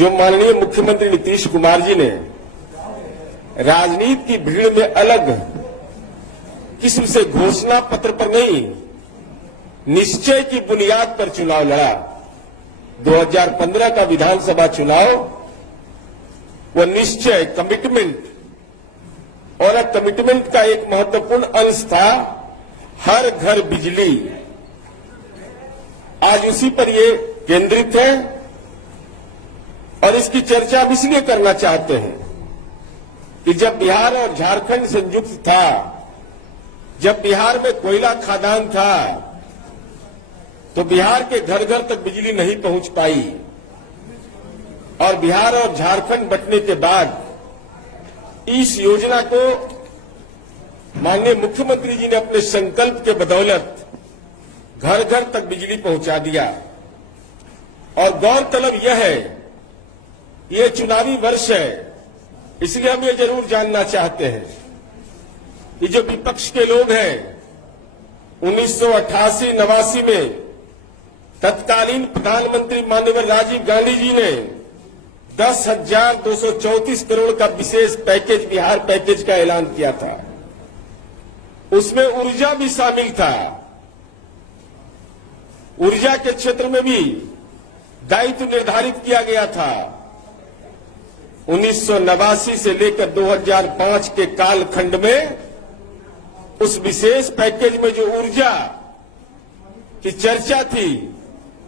जो माननीय मुख्यमंत्री नीतीश कुमार जी ने राजनीति की भीड़ में अलग किस्म से घोषणा पत्र पर नहीं, निश्चय की बुनियाद पर चुनाव लड़ा। 2015 का विधानसभा चुनाव वो निश्चय, कमिटमेंट, और कमिटमेंट का एक महत्वपूर्ण अंश था हर घर बिजली। आज उसी पर ये केंद्रित है और इसकी चर्चा हम इसलिए करना चाहते हैं कि जब बिहार और झारखंड संयुक्त था, जब बिहार में कोयला खदान था, तो बिहार के घर घर तक बिजली नहीं पहुंच पाई। और बिहार और झारखंड बंटने के बाद इस योजना को माननीय मुख्यमंत्री जी ने अपने संकल्प के बदौलत घर घर तक बिजली पहुंचा दिया। और गौरतलब यह है, ये चुनावी वर्ष है, इसलिए हम ये जरूर जानना चाहते हैं कि जो विपक्ष के लोग हैं 1988-89 में तत्कालीन प्रधानमंत्री माननीय राजीव गांधी जी ने 10,234 करोड़ का विशेष पैकेज, बिहार पैकेज का ऐलान किया था। उसमें ऊर्जा भी शामिल था। ऊर्जा के क्षेत्र में भी दायित्व निर्धारित किया गया था। 1989 से लेकर 2005 के कालखंड में उस विशेष पैकेज में जो ऊर्जा की चर्चा थी,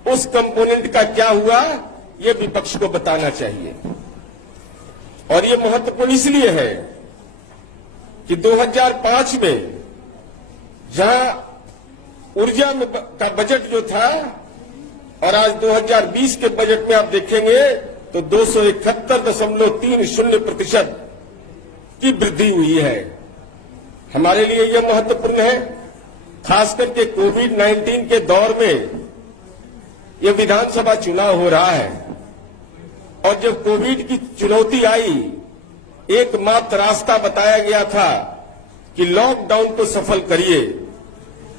उस कंपोनेंट का क्या हुआ, ये विपक्ष को बताना चाहिए। और ये महत्वपूर्ण इसलिए है कि 2005 में जहां ऊर्जा का बजट जो था, और आज 2020 के बजट में आप देखेंगे तो 271.30% की वृद्धि हुई है। हमारे लिए यह महत्वपूर्ण है, खास करके कोविड-19 के दौर में यह विधानसभा चुनाव हो रहा है। और जब कोविड की चुनौती आई, एकमात्र रास्ता बताया गया था कि लॉकडाउन को सफल करिए।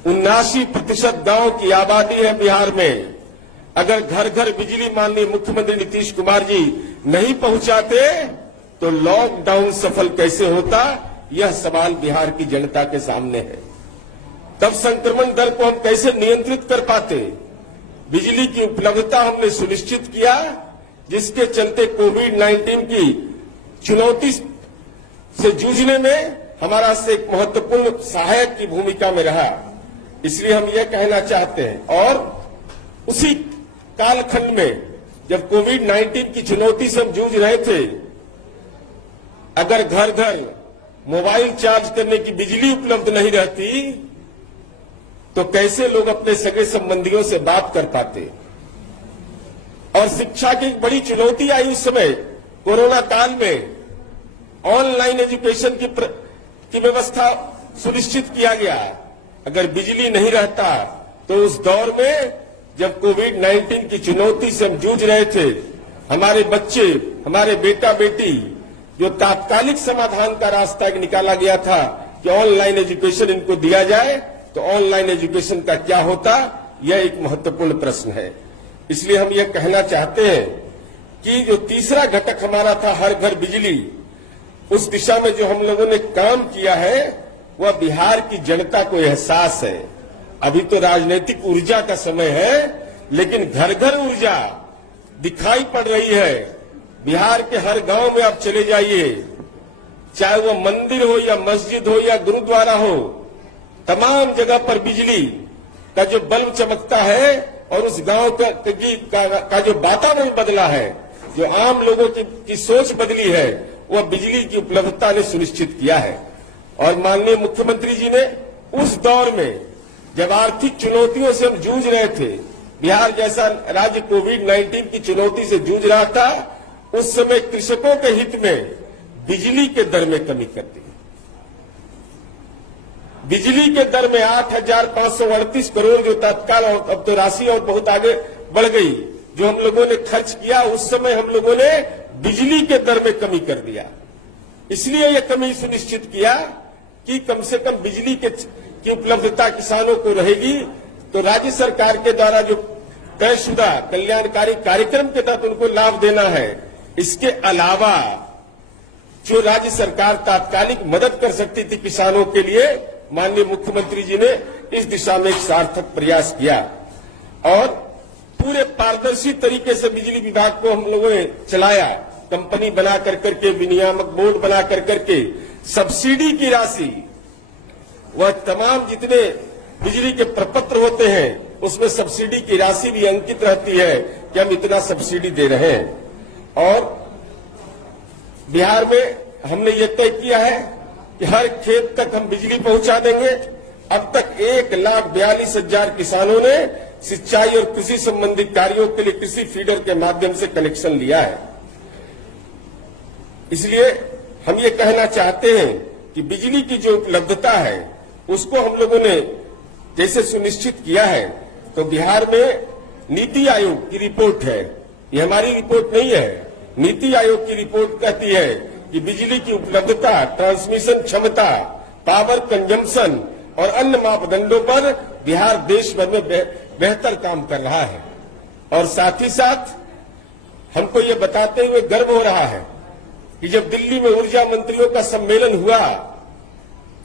79% गांव की आबादी है बिहार में। अगर घर घर बिजली माननीय मुख्यमंत्री नीतीश कुमार जी नहीं पहुंचाते तो लॉकडाउन सफल कैसे होता, यह सवाल बिहार की जनता के सामने है। तब संक्रमण दर को हम कैसे नियंत्रित कर पाते। बिजली की उपलब्धता हमने सुनिश्चित किया, जिसके चलते कोविड-19 की चुनौती से जूझने में हमारा से एक महत्वपूर्ण सहायक की भूमिका में रहा। इसलिए हम यह कहना चाहते हैं, और उसी कालखंड में जब कोविड-19 की चुनौती से हम जूझ रहे थे, अगर घर घर मोबाइल चार्ज करने की बिजली उपलब्ध नहीं रहती तो कैसे लोग अपने सगे संबंधियों से बात कर पाते। और शिक्षा की एक बड़ी चुनौती आई उस समय कोरोना काल में। ऑनलाइन एजुकेशन की व्यवस्था सुनिश्चित किया गया। अगर बिजली नहीं रहता तो उस दौर में जब कोविड-19 की चुनौती से हम जूझ रहे थे, हमारे बच्चे, हमारे बेटा बेटी, जो तात्कालिक समाधान का रास्ता निकाला गया था कि ऑनलाइन एजुकेशन इनको दिया जाए, तो ऑनलाइन एजुकेशन का क्या होता, यह एक महत्वपूर्ण प्रश्न है। इसलिए हम यह कहना चाहते हैं कि जो तीसरा घटक हमारा था हर घर बिजली, उस दिशा में जो हम लोगों ने काम किया है वह बिहार की जनता को एहसास है। अभी तो राजनीतिक ऊर्जा का समय है, लेकिन घर घर ऊर्जा दिखाई पड़ रही है। बिहार के हर गांव में आप चले जाइए, चाहे वो मंदिर हो या मस्जिद हो या गुरुद्वारा हो, तमाम जगह पर बिजली का जो बल्ब चमकता है और उस गांव का जो वातावरण बदला है, जो आम लोगों की सोच बदली है, वह बिजली की उपलब्धता ने सुनिश्चित किया है। और माननीय मुख्यमंत्री जी ने उस दौर में जब आर्थिक चुनौतियों से हम जूझ रहे थे, बिहार जैसा राज्य कोविड-19 की चुनौती से जूझ रहा था, उस समय कृषकों के हित में बिजली के दर में कमी कर दी। बिजली के दर में 8,538 करोड़ जो तत्काल, अब तो राशि और बहुत आगे बढ़ गई, जो हम लोगों ने खर्च किया, उस समय हम लोगों ने बिजली के दर में कमी कर दिया। इसलिए यह कमी सुनिश्चित किया कि कम से कम बिजली की उपलब्धता किसानों को रहेगी। तो राज्य सरकार के द्वारा जो तयशुदा कल्याणकारी कार्यक्रम के तहत उनको लाभ देना है। इसके अलावा जो राज्य सरकार तात्कालिक मदद कर सकती थी किसानों के लिए, माननीय मुख्यमंत्री जी ने इस दिशा में एक सार्थक प्रयास किया और पूरे पारदर्शी तरीके से बिजली विभाग को हम लोगों ने चलाया। कंपनी बना करके, विनियामक बोर्ड बना करके सब्सिडी की राशि, वह तमाम जितने बिजली के प्रपत्र होते हैं उसमें सब्सिडी की राशि भी अंकित रहती है कि हम इतना सब्सिडी दे रहे हैं। और बिहार में हमने ये तय किया है कि हर खेत तक हम बिजली पहुंचा देंगे। अब तक 1,42,000 किसानों ने सिंचाई और कृषि संबंधित कार्यों के लिए कृषि फीडर के माध्यम से कनेक्शन लिया है। इसलिए हम ये कहना चाहते हैं कि बिजली की जो उपलब्धता है उसको हम लोगों ने जैसे सुनिश्चित किया है, तो बिहार में नीति आयोग की रिपोर्ट है, ये हमारी रिपोर्ट नहीं है, नीति आयोग की रिपोर्ट कहती है कि बिजली की उपलब्धता, ट्रांसमिशन क्षमता, पावर कंजम्पशन और अन्य मापदंडों पर बिहार देश भर में बेहतर काम कर रहा है। और साथ ही साथ हमको ये बताते हुए गर्व हो रहा है कि जब दिल्ली में ऊर्जा मंत्रियों का सम्मेलन हुआ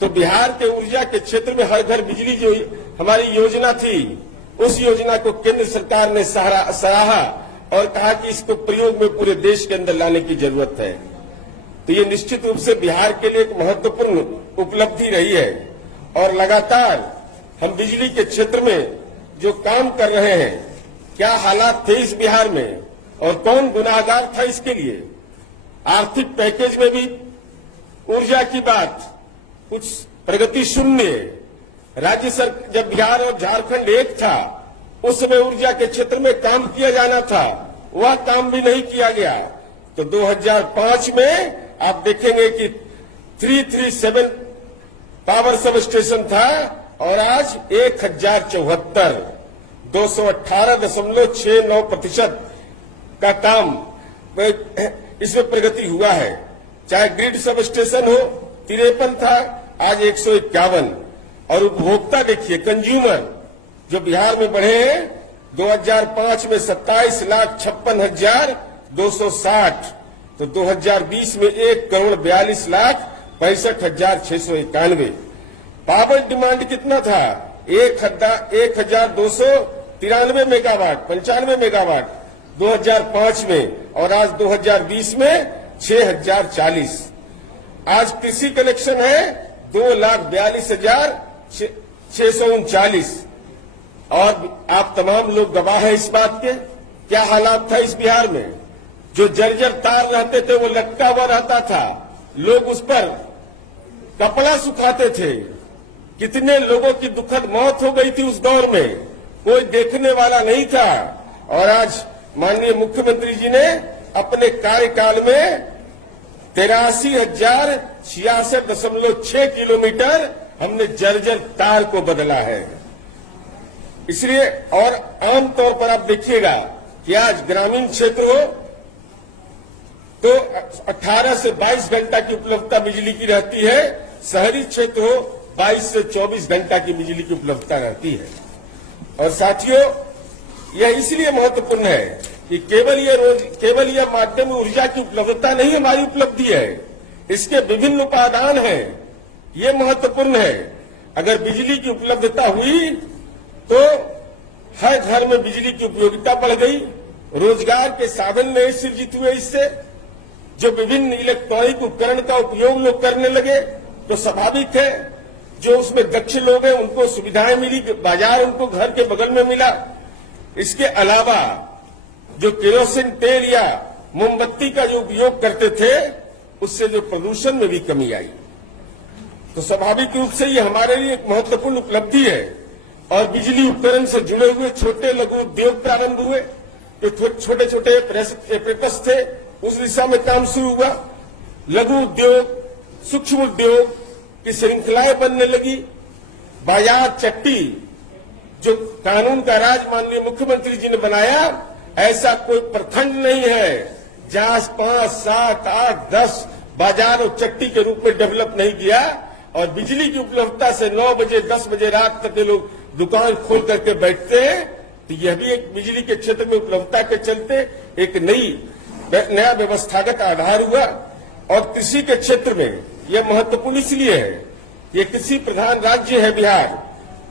तो बिहार के ऊर्जा के क्षेत्र में हर घर बिजली जो हमारी योजना थी, उस योजना को केंद्र सरकार ने सराहा और कहा कि इसको प्रयोग में पूरे देश के अंदर लाने की जरूरत है। तो ये निश्चित रूप से बिहार के लिए एक महत्वपूर्ण उपलब्धि रही है और लगातार हम बिजली के क्षेत्र में जो काम कर रहे हैं, क्या हालात थे इस बिहार में और कौन गुनाहगार था इसके लिए। आर्थिक पैकेज में भी ऊर्जा की बात कुछ प्रगति शून्य। राज्य सरकार जब बिहार और झारखंड एक था उस समय ऊर्जा के क्षेत्र में काम किया जाना था, वह काम भी नहीं किया गया। तो 2005 में आप देखेंगे कि 337 पावर सब स्टेशन था और आज 1074, 218.69% का काम इसमें प्रगति हुआ है। चाहे ग्रिड सब स्टेशन हो, 53 था, आज 151। और उपभोक्ता देखिए, कंज्यूमर जो बिहार में बढ़े हैं 2005 में 27,56,260, तो 2020 में 1,42,65,691। पावर डिमांड कितना था? 1,293 मेगावाट, 95 मेगावाट 2005 में, और आज 2020 में 6,040। आज कृषि कनेक्शन है 2,42,639। और आप तमाम लोग गवाह हैं इस बात के, क्या हालात था इस बिहार में। जो जर्जर तार रहते थे वो लटका हुआ रहता था, लोग उस पर कपड़ा सुखाते थे। कितने लोगों की दुखद मौत हो गई थी उस दौर में, कोई देखने वाला नहीं था। और आज माननीय मुख्यमंत्री जी ने अपने कार्यकाल में 83,066.6 किलोमीटर हमने जर्जर तार को बदला है। इसलिए और आमतौर पर आप देखिएगा कि आज ग्रामीण क्षेत्र हो तो 18 से 22 घंटा की उपलब्धता बिजली की रहती है, शहरी क्षेत्र हो 22 से 24 घंटा की बिजली की उपलब्धता रहती है। और साथियों, यह इसलिए महत्वपूर्ण है कि केवल यह माध्यम ऊर्जा की उपलब्धता नहीं हमारी उपलब्धि है, इसके विभिन्न उपादान हैं, ये महत्वपूर्ण है। अगर बिजली की उपलब्धता हुई तो हर घर में बिजली की उपयोगिता बढ़ गई, रोजगार के साधन नए सृजित हुए, इससे जो विभिन्न इलेक्ट्रॉनिक उपकरण का उपयोग लोग करने लगे, तो स्वाभाविक है जो उसमें दक्ष लोग हैं उनको सुविधाएं मिली, बाजार उनको घर के बगल में मिला। इसके अलावा जो केरोसिन तेल या मोमबत्ती का जो उपयोग करते थे उससे जो प्रदूषण में भी कमी आई, तो स्वाभाविक रूप से ये हमारे लिए एक महत्वपूर्ण उपलब्धि है। और बिजली उपकरण से जुड़े हुए छोटे लघु उद्योग प्रारंभ हुए, जो छोटे छोटे एपरेटस थे उस दिशा में काम शुरू हुआ। लघु उद्योग, सूक्ष्म उद्योग की श्रृंखलाएं बनने लगी। बाजार चट्टी जो कानून का राज माननीय मुख्यमंत्री जी ने बनाया, ऐसा कोई प्रखंड नहीं है जहां 5, 7, 8, 10 बाजार और चट्टी के रूप में डेवलप नहीं किया। और बिजली की उपलब्धता से 9 बजे 10 बजे रात तक के लोग दुकान खोल करके बैठते हैं, तो यह भी एक बिजली के क्षेत्र में उपलब्धता के चलते एक नया व्यवस्थागत आधार हुआ। और कृषि के क्षेत्र में यह महत्वपूर्ण इसलिए है कि कृषि प्रधान राज्य है बिहार,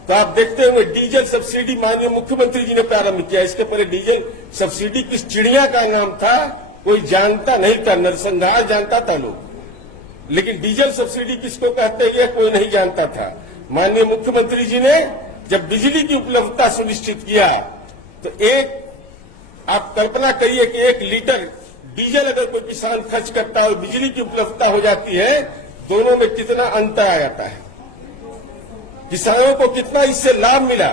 तो आप देखते होंगे डीजल सब्सिडी माननीय मुख्यमंत्री जी ने प्रारंभ किया। इसके पहले डीजल सब्सिडी किस चिड़िया का नाम था कोई जानता नहीं था, नरसंहार जानता था लोग, लेकिन डीजल सब्सिडी किसको कहते हैं यह कोई नहीं जानता था। माननीय मुख्यमंत्री जी ने जब बिजली की उपलब्धता सुनिश्चित किया तो आप कल्पना करिए कि 1 लीटर डीजल अगर कोई किसान खर्च करता है और बिजली की उपलब्धता हो जाती है, दोनों में कितना अंतर आ जाता है, किसानों को कितना इससे लाभ मिला।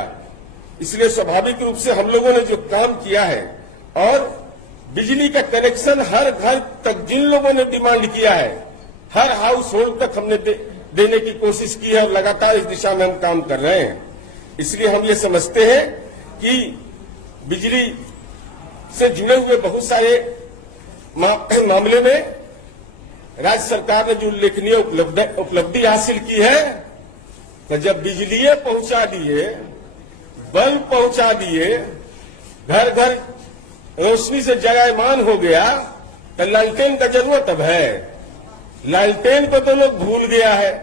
इसलिए स्वाभाविक रूप से हम लोगों ने जो काम किया है और बिजली का कनेक्शन हर घर तक जिन लोगों ने डिमांड किया है, हर हाउस होल्ड तक हमने देने की कोशिश की है और लगातार इस दिशा में हम काम कर रहे हैं। इसलिए हम ये समझते हैं कि बिजली से जुड़े हुए बहुत सारे मामले में राज्य सरकार ने जो उल्लेखनीय उपलब्धि हासिल की है, तो जब बिजली पहुंचा दिए, बल्ब पहुंचा दिए, घर घर रोशनी से जगायमान हो गया, तो लालटेन का जरूरत अब है। लालटेन को तो लोग भूल गया है,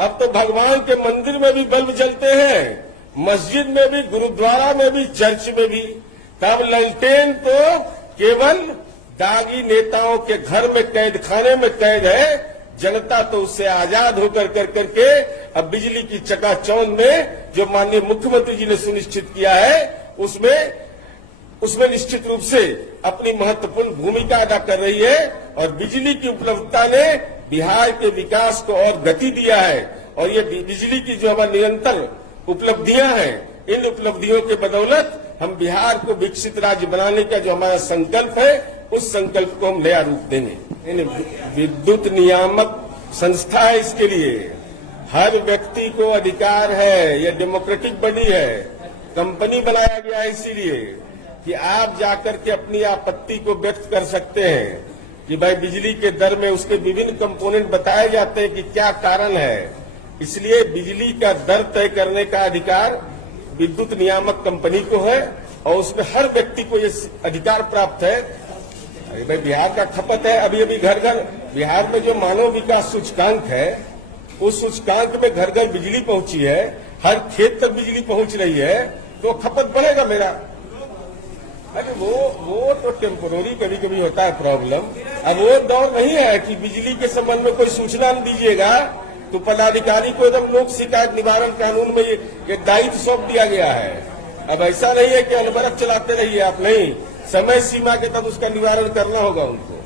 अब तो भगवान के मंदिर में भी बल्ब जलते हैं, मस्जिद में भी, गुरुद्वारा में भी, चर्च में भी। तब लालटेन तो केवल दागी नेताओं के घर में कैद, खाने में कैद है। जनता तो उससे आजाद होकर करके अब बिजली की चकाचौंध में जो माननीय मुख्यमंत्री जी ने सुनिश्चित किया है उसमें निश्चित रूप से अपनी महत्वपूर्ण भूमिका अदा कर रही है। और बिजली की उपलब्धता ने बिहार के विकास को और गति दिया है। और ये बिजली की जो हमारी निरंतर उपलब्धियां हैं, इन उपलब्धियों के बदौलत हम बिहार को विकसित राज्य बनाने का जो हमारा संकल्प है, उस संकल्प को हम नया रूप देंगे। विद्युत नियामक संस्था है, इसके लिए हर व्यक्ति को अधिकार है। यह डेमोक्रेटिक बॉडी है, कंपनी बनाया गया है इसीलिए कि आप जाकर के अपनी आपत्ति को व्यक्त कर सकते हैं कि भाई बिजली के दर में उसके विभिन्न कंपोनेंट बताए जाते हैं कि क्या कारण है। इसलिए बिजली का दर तय करने का अधिकार विद्युत नियामक कंपनी को है और उसमें हर व्यक्ति को ये अधिकार प्राप्त है। अरे भाई बिहार का खपत है, अभी घर घर बिहार में जो मानव विकास सूचकांक है, उस सूचकांक में घर घर बिजली पहुंची है, हर खेत तक बिजली पहुंच रही है, तो खपत बढ़ेगा मेरा। अरे वो तो टेम्पोररी कभी कभी होता है प्रॉब्लम। अब वो दौर नहीं है कि बिजली के संबंध में कोई सूचना न दीजिएगा तो पदाधिकारी को एकदम लोक शिकायत निवारण कानून में ये दायित्व सौंप दिया गया है। अब ऐसा नहीं है कि अनवरत चलाते रहिए आप, नहीं, समय सीमा के तहत उसका निवारण करना होगा उनको।